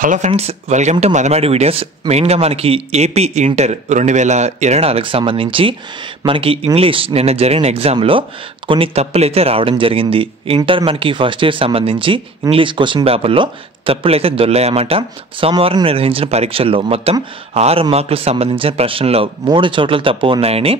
Hello friends, welcome to Madamadi videos. మెయిన్గా మనకి AP inter 2024కి సంబంధించి మనకి ఇంగ్లీష్ నిన్న జరిగిన ఎగ్జామ్లో కొన్ని తప్పులైతే రావడం జరిగింది. ఇంటర్ మనకి ఫస్ట్ ఇయర్ సంబంధించి ఇంగ్లీష్ క్వశ్చన్ పేపర్లో తప్పులైతే దొర్లాయన్నమాట. సోమవారం నిర్వహించిన పరీక్షల్లో మొత్తం 6 మార్కులకు సంబంధించిన ప్రశ్నల్లో 3 చోట్ల తప్పు ఉన్నాయని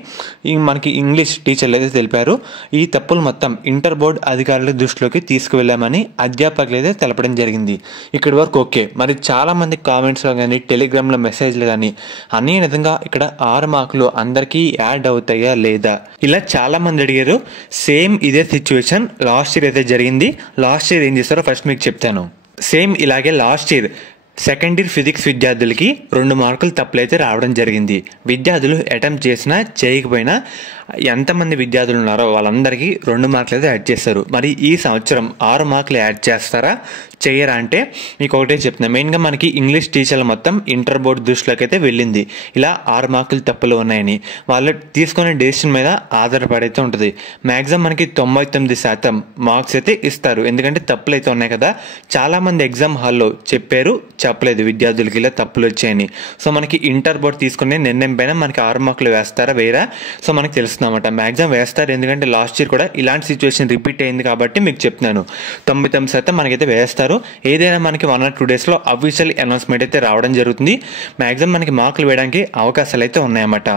మనకి ఇంగ్లీష్ టీచర్లు అయితే తెలిపారు. ఈ తప్పులు మొత్తం ఇంటర్ బోర్డు అధికారుల దృష్టిలోకి తీసుకువెళ్ళామని అధ్యాపకులు అయితే తెలపడం జరిగింది. ఇక్కడి వరకు ఓకే. మరి చాలా మంది కామెంట్స్లో కానీ టెలిగ్రామ్లో మెసేజ్లు కానీ అన్ని విధంగా ఇక్కడ 6 మార్కులు అందరికీ యాడ్ అవుతాయా లేదా ఇలా చాలా మంది అడిగారు. సేమ్ ఇదే సిచ్యువేషన్ లాస్ట్ ఇయర్ అయితే జరిగింది. లాస్ట్ ఇయర్ ఏం చేస్తారో ఫస్ట్ మీకు చెప్తాను. సేమ్ ఇలాగే last year second year physics విద్యార్థులకి 2 మార్కులు తప్పులైతే రావడం జరిగింది. విద్యార్థులు అటెంప్ట్ చేసినా చేయకపోయినా ఎంతమంది విద్యార్థులు ఉన్నారో వాళ్ళందరికీ 2 మార్కులు అయితే యాడ్ చేస్తారు. మరి ఈ సంవత్సరం 6 మార్కులు యాడ్ చేస్తారా చేయరా అంటే మీకు ఒకటే చెప్తున్నా. మెయిన్గా మనకి ఇంగ్లీష్ టీచర్లు మొత్తం ఇంటర్ బోర్డు దృష్టిలోకి అయితే వెళ్ళింది. ఇలా 6 మార్కులు తప్పులు ఉన్నాయని వాళ్ళు తీసుకునే డెసిషన్ మీద ఆధారపడైతే ఉంటుంది. మ్యాక్సిమం మనకి 99% మార్క్స్ అయితే ఇస్తారు. ఎందుకంటే తప్పులు అయితే ఉన్నాయి కదా. చాలామంది ఎగ్జామ్ హాల్లో చెప్పలేదు విద్యార్థులకి ఇలా తప్పులు వచ్చాయని. సో మనకి ఇంటర్ బోర్డు తీసుకునే నిర్ణయం పైన మనకి 6 మార్కులు వేస్తారా వేరా సో మనకి తెలుస్తుందన్నమాట. మ్యాక్సిమం వేస్తారు. ఎందుకంటే లాస్ట్ ఇయర్ కూడా ఇలాంటి సిచ్యువేషన్ రిపీట్ అయింది కాబట్టి మీకు చెప్తున్నాను. 99% మనకైతే వేస్తారు. ఏదైనా మనకి 1 or 2 డేస్లో అఫీషియల్ అనౌన్స్మెంట్ అయితే రావడం జరుగుతుంది. మ్యాక్సిమం మనకి మార్కులు వేయడానికి అవకాశాలు అయితే ఉన్నాయన్నమాట.